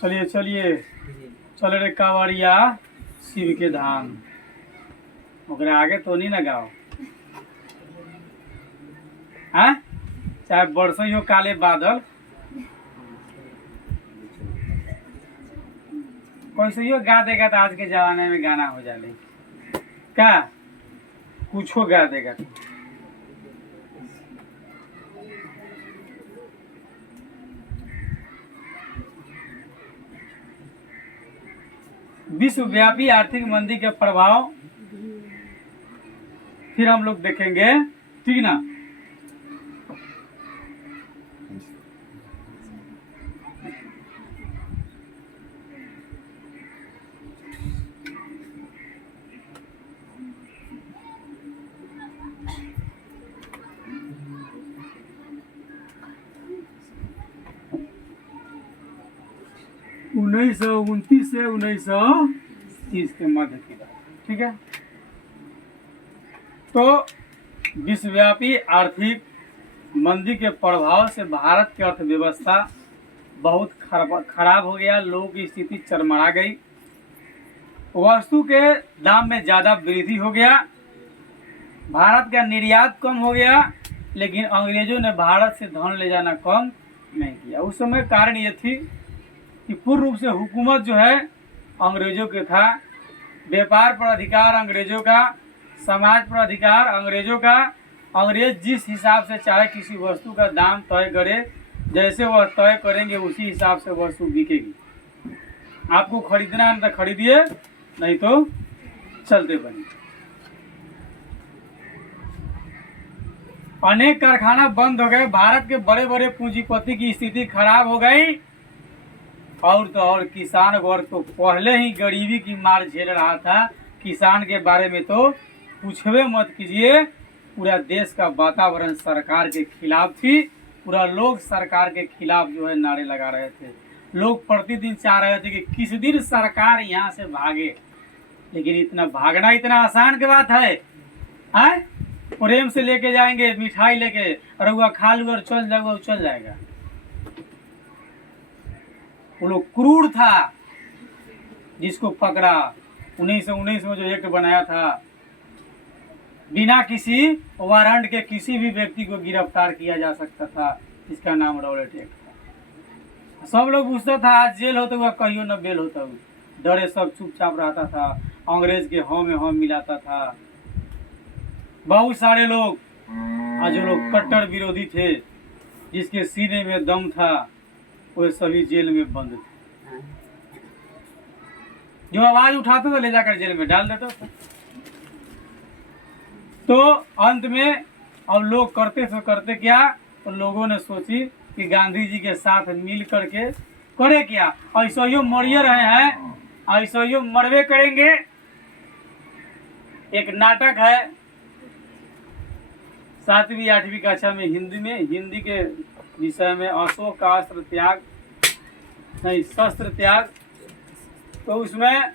चलिए चलिए चल रे कांवरिया शिव के धाम। ओकरा आगे तो नहीं ना गाओ। हाँ, चाहे बरसों हो काले बादल, कैसे हो गा देगा तो आज के जमाने में गाना हो जाले क्या, कुछ हो गा देगा तो। विश्वव्यापी आर्थिक मंदी के प्रभाव फिर हम लोग देखेंगे, ठीक ना। 1929 से 1930 के मध्य की बात, ठीक है। तो विश्वव्यापी आर्थिक मंदी के प्रभाव से भारत की अर्थव्यवस्था बहुत खराब हो गया। लोगों की स्थिति चरमरा गई। वस्तु के दाम में ज़्यादा वृद्धि हो गया। भारत का निर्यात कम हो गया, लेकिन अंग्रेजों ने भारत से धन ले जाना कम नहीं किया। उस समय कारण ये थी कि पूर्ण रूप से हुकूमत जो है अंग्रेजों के था। व्यापार पर अधिकार अंग्रेजों का, समाज पर अधिकार अंग्रेजों का। अंग्रेज जिस हिसाब से चाहे किसी वस्तु का दाम तय करे, जैसे वह तय करेंगे उसी हिसाब से वस्तु बिकेगी। आपको खरीदना है तो खरीदिए, नहीं तो चलते बनिए। अनेक कारखाना बंद हो गए। भारत के बड़े बड़े पूंजीपति की स्थिति खराब हो गई। और तो और किसान वर्ग तो पहले ही गरीबी की मार झेल रहा था। किसान के बारे में तो पूछवे मत कीजिए। पूरा देश का वातावरण सरकार के खिलाफ थी। पूरा लोग सरकार के खिलाफ जो है नारे लगा रहे थे। लोग प्रतिदिन चाह रहे थे कि किस दिन सरकार यहाँ से भागे। लेकिन इतना भागना इतना आसान की बात है? प्रेम से लेके जाएंगे, मिठाई लेके, और वह खा लू और चल जाएगा, वो चल जाएगा। वो लोग क्रूर था जिसको पकड़ा 1919 में जो एक्ट बनाया था, बिना किसी वारंट के किसी भी व्यक्ति को गिरफ्तार किया जा सकता था। इसका नाम रॉलेट एक्ट था। सब लोग पूछता था आज जेल होता हुआ कहियो न बेल होता हुआ। डरे सब चुपचाप रहता था। अंग्रेज के हाँ में हाँ मिलाता था। बहुत सारे लोग जो लोग कट्टर विरोधी थे, जिसके सीने में दम था, वो सभी जेल में बंद थे। जो आवाज उठाते तो ले जाकर जेल में डाल देते थे। तो अंत में अब लोग करते क्या, तो लोगों ने सोची कि गांधी जी के साथ मिल करके करे क्या। ऐसा ही मरिए रहे हैं, ऐसा ही मरवे करेंगे। एक नाटक है 7वीं 8वीं कक्षा में हिंदी के विषय में, अशोक का अस्त्र त्याग नहीं शस्त्र त्याग। तो उसमें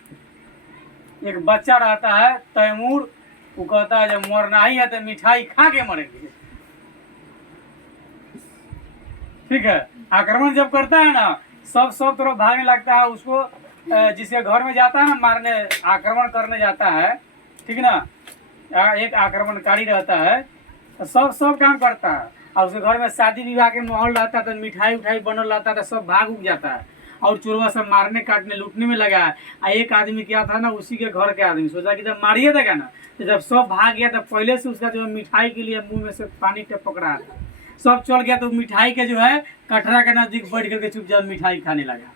एक बच्चा रहता है तैमूर। वो कहता है जब मरना ही है तो मिठाई खा के मरेंगे। ठीक है, आक्रमण जब करता है ना, सब तरफ भागने लगता है। उसको जिसके घर में जाता है ना मारने, आक्रमण करने जाता है, ठीक ना, एक आक्रमणकारी रहता है, तो सब काम करता है। और उसके घर में शादी विवाह के माहौल रहता है, तो मिठाई उठाई बनल रहता है, तो सब भाग उग जाता है और चोरवा सब मारने काटने लूटने में लगा है। एक आदमी क्या था ना, उसी के घर के आदमी सोचा कि जब मारिए देगा ना, तो जब सब भाग गया तो पहले से उसका जो मिठाई के लिए मुंह में से पानी टपक रहा था, सब चल गया। तो मिठाई के जो है कटरा के नजदीक बैठ करके चुपचाप मिठाई खाने लगा।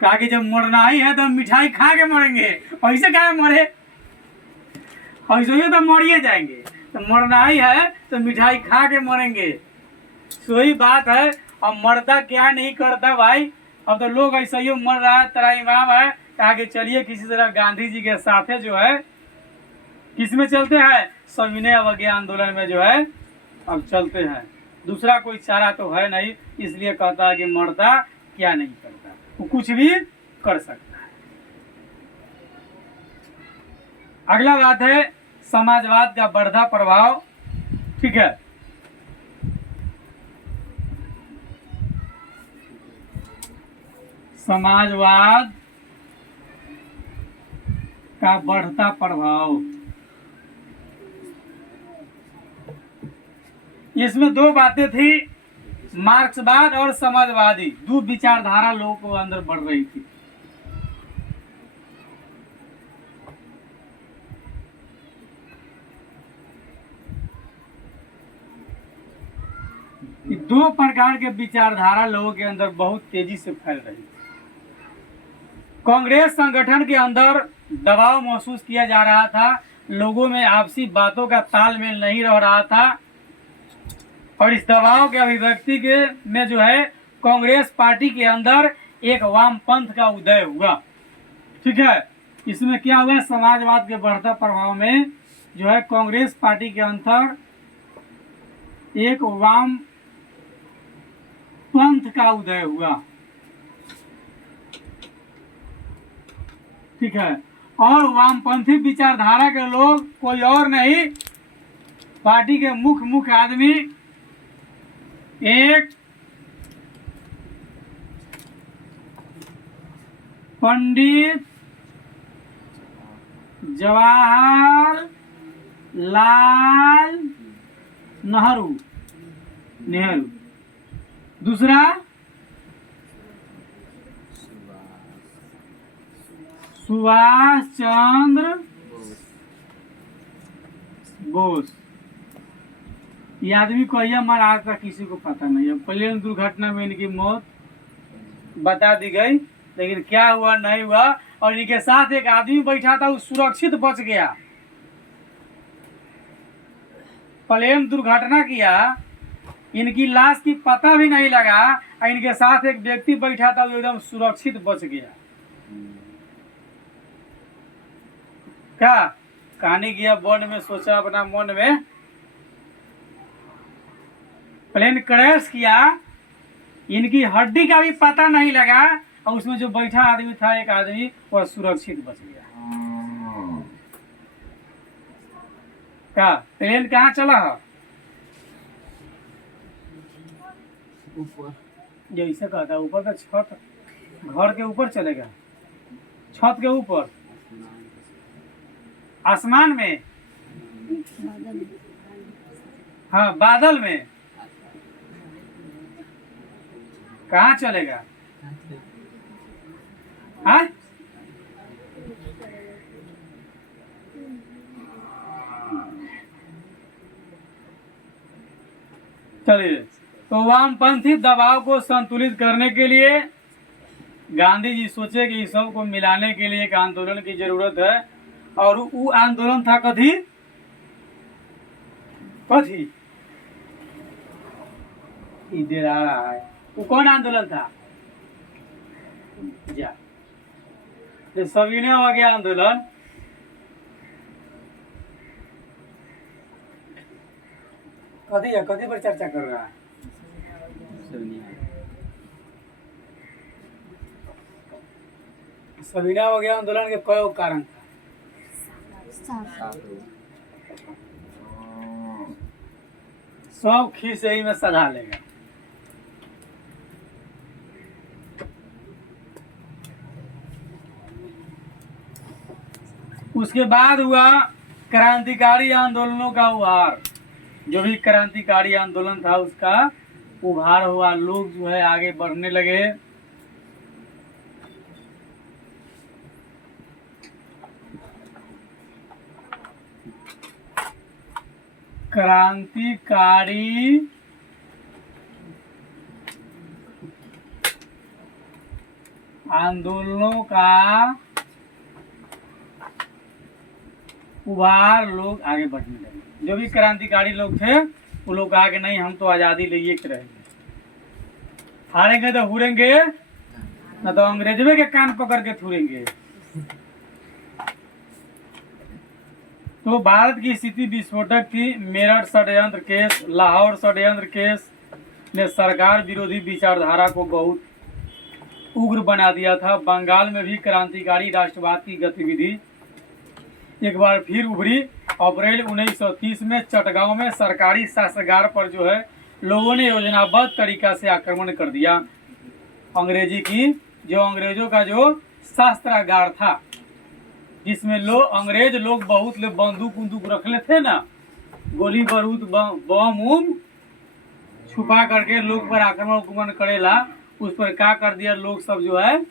कहा कि जब मरना ही है तो मिठाई खा के मरेंगे। ऐसे क्या मरे, ऐसे ही तो मरिए जाएंगे। तो मरना ही है तो मिठाई खा के मरेंगे। वही बात है। अब मरता क्या नहीं करता भाई। अब तो लोग ऐसा ही मर रहा है। तेरा इमाम है, कहा कि चलिए किसी तरह गांधी जी के साथ जो है किसमें चलते हैं, सविनय अवज्ञा आंदोलन में जो है अब चलते हैं। दूसरा कोई चारा तो है नहीं, इसलिए कहता है कि मरता क्या नहीं करता, वो कुछ भी कर सकता है। अगला बात है समाजवाद का बढ़ता प्रभाव। ठीक है, समाजवाद का बढ़ता प्रभाव। इसमें दो बातें थी, मार्क्सवाद और समाजवादी, दो विचारधारा लोगों को अंदर बढ़ रही थी। दो प्रकार के विचारधारा लोगों के अंदर बहुत तेजी से फैल रही थी। कांग्रेस संगठन के अंदर दबाव महसूस किया जा रहा था, लोगों में आपसी बातों का तालमेल नहीं रह रहा था, और इस दबाव के अभिव्यक्ति के में जो है कांग्रेस पार्टी के अंदर एक वामपंथ का उदय हुआ। ठीक है, इसमें क्या हुआ, समाजवाद के बढ़ता प्रभाव में जो है कांग्रेस पार्टी के अंदर एक वाम पंथ का उदय हुआ। ठीक है, और वामपंथी विचारधारा के लोग कोई और नहीं, पार्टी के मुख्य आदमी एक पंडित जवाहरलाल नेहरू, दूसरा सुभाष चंद्र बोस। ये आदमी को यह मर आज तक किसी को पता नहीं है। प्लेन दुर्घटना में इनकी मौत बता दी गई, लेकिन क्या हुआ नहीं हुआ, और इनके साथ एक आदमी बैठा था, वो सुरक्षित बच गया। प्लेन दुर्घटना किया, इनकी लाश की पता भी नहीं लगा, और इनके साथ एक व्यक्ति बैठा था, वो एकदम सुरक्षित बच गया। क्या कहानी किया, वन में सोचा अपना मन में, प्लेन क्रैश किया, इनकी हड्डी का भी पता नहीं लगा, और उसमें जो बैठा आदमी था, एक आदमी, वह सुरक्षित बच गया। क्या प्लेन कहाँ चला है? ऊपर, जैसे कहता है ऊपर का छत, घर के ऊपर चलेगा, छत के ऊपर, आसमान में, हाँ बादल में, कहाँ चलेगा? हाँ, चलिए, तो वामपंथी दबाव को संतुलित करने के लिए गांधी जी सोचे कि इस सब को मिलाने के लिए एक आंदोलन की जरूरत है, और वो आंदोलन था कथी इधर आ रहा है, वो कौन आंदोलन था? जा तो सविनय अवज्ञा आंदोलन। कथी पर चर्चा कर रहा है? सविनय अवज्ञा आंदोलन के कई कारण था। सब खींच ही में सधा लेगा। उसके बाद हुआ क्रांतिकारी आंदोलनों का उभार। जो भी क्रांतिकारी आंदोलन था उसका उभार हुआ, लोग जो है आगे बढ़ने लगे। क्रांतिकारी आंदोलनों का उभार, लोग आगे बढ़ने लगे। जो भी क्रांतिकारी लोग थे वो लोग आगे नहीं, हम तो आज़ादी लिए के रहेंगे, हारेंगे तो हुरेंगे, न तो अंग्रेजों के कान पकड़ के थूरेंगे। तो भारत की स्थिति विस्फोटक थी। मेरठ षड्यंत्र केस, लाहौर षड्यंत्र केस ने सरकार विरोधी विचारधारा को बहुत उग्र बना दिया था। बंगाल में भी क्रांतिकारी राष्ट्रवाद की गतिविधि एक बार फिर उभरी। अप्रैल 1930 में चटगांव में सरकारी शस्त्रागार पर जो है लोगों ने योजनाबद्ध तरीका से आक्रमण कर दिया। अंग्रेजी की जो अंग्रेजों का जो शस्त्रागार था, जिसमें अंग्रेज लोग बहुत लोग बंदूक उंदूक रख लेते ना, गोली बारूद बम उम छुपा करके लोग पर आक्रमण करेला। उस पर क्या कर दिया, लोग सब जो है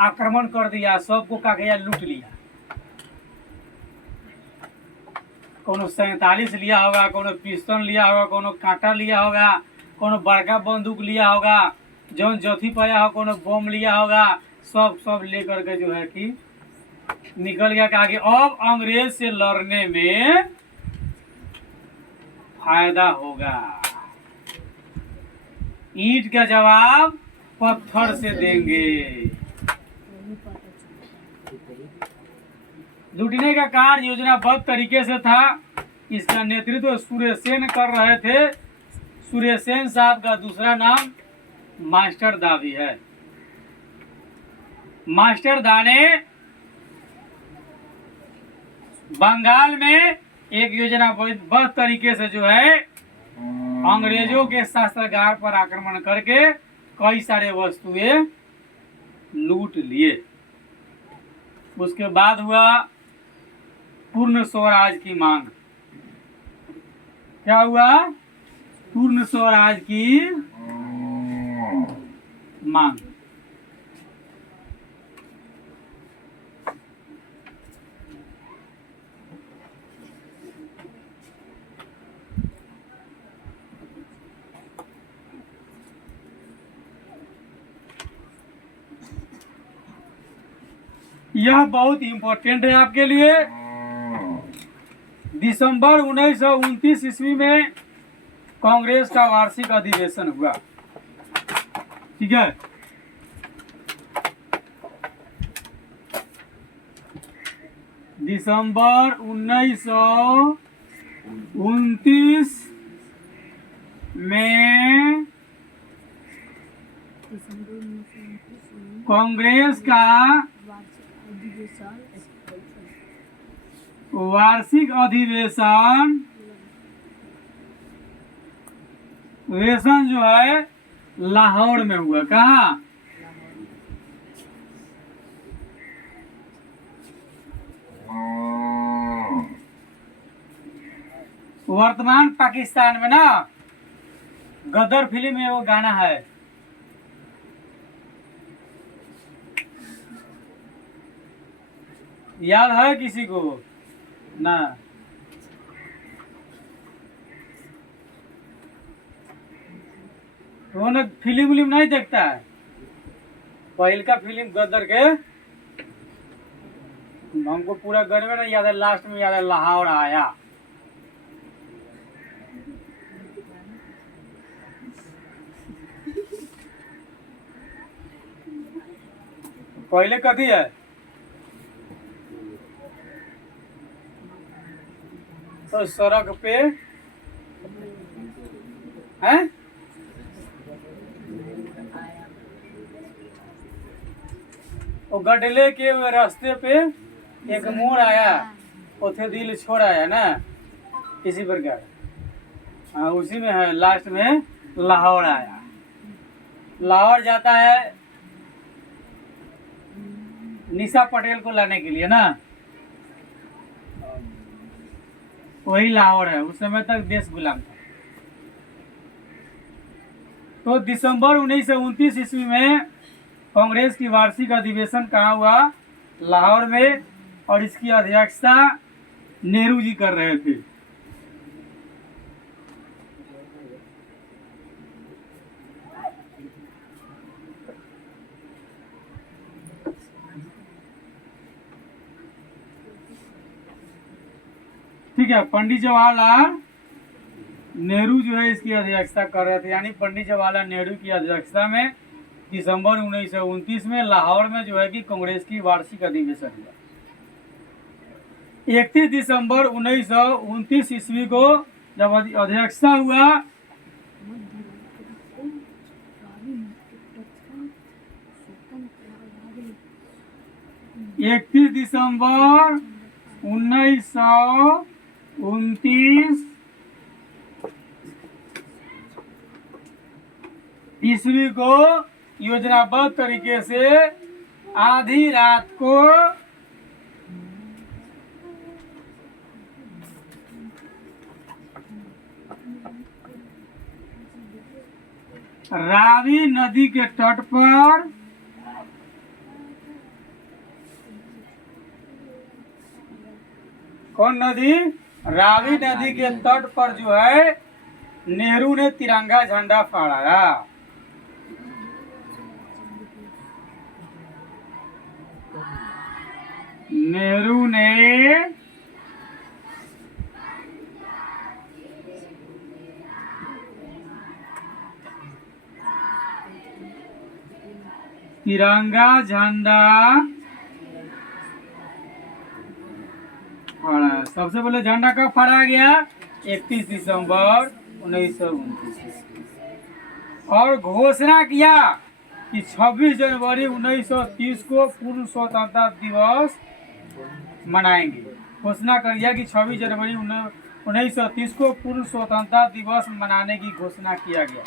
आक्रमण कर दिया, सबको क्या किया, लूट लिया। कोनो 47 लिया होगा, कोनो पिस्टन लिया होगा, कोनो कांटा लिया होगा, कोनो बड़का बंदूक लिया होगा, जौन जथी पाया हो कोनो बम लिया होगा, सब लेकर के जो है कि निकल गया कि आगे अब अंग्रेज से लड़ने में फायदा होगा। ईंट का जवाब पत्थर से देंगे। लूटने का कार्य योजनाबद्ध तरीके से था। इसका नेतृत्व सूर्यसेन कर रहे थे। सूर्यसेन साहब का दूसरा नाम मास्टर दा भी है। मास्टर दा ने बंगाल में एक योजनाबद्ध तरीके से जो है अंग्रेजों के शस्त्रागार पर आक्रमण करके कई सारे वस्तुएं लूट लिए। उसके बाद हुआ पूर्ण स्वराज की मांग। क्या हुआ? पूर्ण स्वराज की मांग। यह बहुत इंपॉर्टेंट है आपके लिए। दिसंबर 1929 ईस्वी में कांग्रेस का वार्षिक अधिवेशन हुआ। ठीक है, दिसंबर 1929 में कांग्रेस का वार्षिक अधिवेशन जो है लाहौर में हुआ। कहाँ? वर्तमान पाकिस्तान में ना गदर फिल्म में वो गाना है, याद है किसी को ना? वो ना फिल्म नहीं देखता है। पहल का फिल्म गदर के हमको पूरा घर में नहीं याद है, लास्ट में याद है लाहौर आया। पहले कथी है? तो सड़क पे है वो गडले के रास्ते पे एक मोड़ आया, उथे दिल छोड़ आया ना, इसी प्रकार। हाँ, उसी में है, लास्ट में लाहौर आया। लाहौर जाता है निशा पटेल को लाने के लिए ना, वही लाहौर है। उस समय तक देश गुलाम था। तो दिसंबर 1929 ईस्वी में कांग्रेस की वार्षिक अधिवेशन कहाँ हुआ? लाहौर में। और इसकी अध्यक्षता नेहरू जी कर रहे थे। ठीक है, पंडित जवाहरलाल नेहरू जो है इसकी अध्यक्षता कर रहे थे। यानी पंडित जवाहरलाल नेहरू की अध्यक्षता में दिसंबर 1929 में लाहौर में जो है कि कांग्रेस की वार्षिक अधिवेशन हुआ। 31 दिसंबर 1929 ईस्वी को जब अध्यक्षता हुआ, इकतीस दिसंबर 1929 ईस्वी को योजनाबद्ध तरीके से आधी रात को रावी नदी के तट पर कौन नदी? रावी नदी के तट पर जो है नेहरू ने तिरंगा झंडा फहराया। नेहरू ने तिरंगा झंडा फहराया। सबसे पहले झंडा कब फहराया गया? 31 दिसंबर 1929 और घोषणा किया कि 26 जनवरी 1930 को पूर्ण स्वतंत्रता दिवस मनाएंगे। घोषणा कर दिया कि 26 जनवरी 1930 को पूर्ण स्वतंत्रता दिवस मनाने की घोषणा किया गया।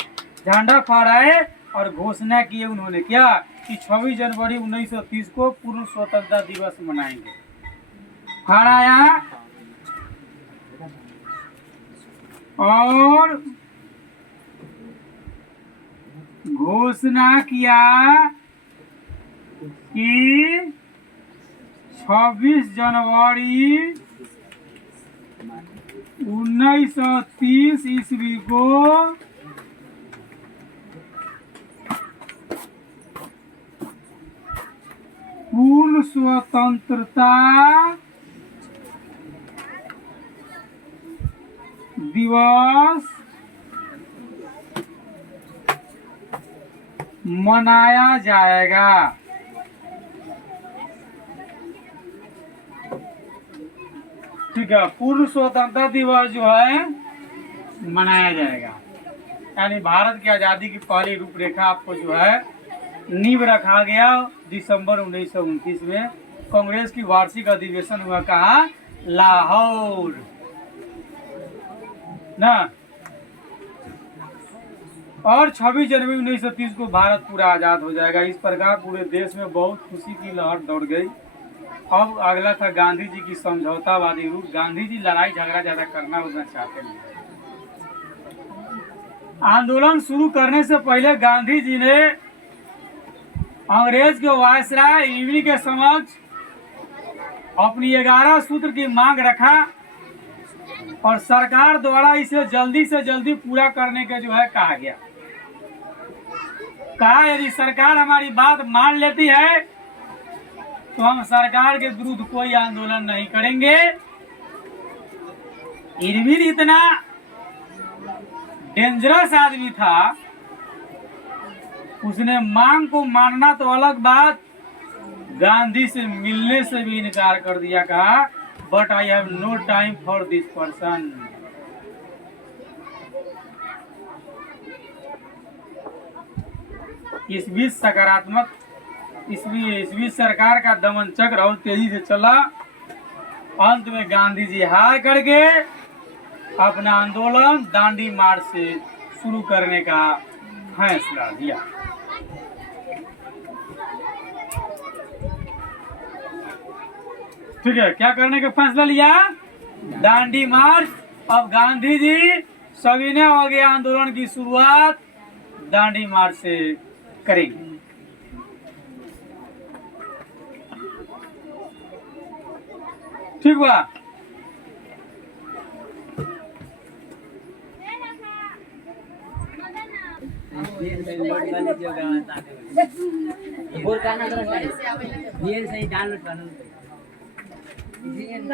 झंडा फहराए और घोषणा किए उन्होंने क्या कि 26 जनवरी 1930 को पूर्ण स्वतंत्रता दिवस मनाएंगे। फहराया और घोषणा किया कि 26 जनवरी 1930 ईस्वी को पूर्ण स्वतंत्रता दिवस मनाया जाएगा। ठीक है, पूर्ण स्वतंत्रता दिवस जो है मनाया जाएगा। यानी भारत की आज़ादी की पहली रूपरेखा आपको जो है नींव रखा गया दिसंबर 1929 में। कांग्रेस की वार्षिक अधिवेशन हुआ कहाँ? लाहौर ना। और 26 जनवरी 1930 को भारत पूरा आज़ाद हो जाएगा। इस प्रकार पूरे देश में बहुत खुशी की लहर दौड़ गई। अब अगला था गांधी जी की समझौतावादी रूप। गांधी जी लड़ाई झगड़ा ज्यादा करना उतना चाहते नहीं। आंदोलन शुरू करने से पहले गांधी जी ने अंग्रेज के वायसराय इरविन के समक्ष अपनी 11 सूत्र की मांग रखा और सरकार द्वारा इसे जल्दी से जल्दी पूरा करने के जो है कहा गया। कहा यदि सरकार हमारी बात मान लेती है तो हम सरकार के विरुद्ध कोई आंदोलन नहीं करेंगे। इरविन इतना डेंजरस आदमी था, उसने मांग को मानना तो अलग बात, गांधी से मिलने से भी इनकार कर दिया। कहा but I have no time for this person. इस बीच सकारात्मक इस बीच सरकार का दमन चक्र और तेजी से चला। अंत में गांधी जी हार करके अपना आंदोलन दांडी मार्च से शुरू करने का फैसला लिया। ठीक है, क्या करने का फैसला लिया? दांडी मार्च। अब गांधी जी सभी ने हो गया आंदोलन की शुरुआत दांडी मार्च से करेंगे। ठीक बा। बोल का ना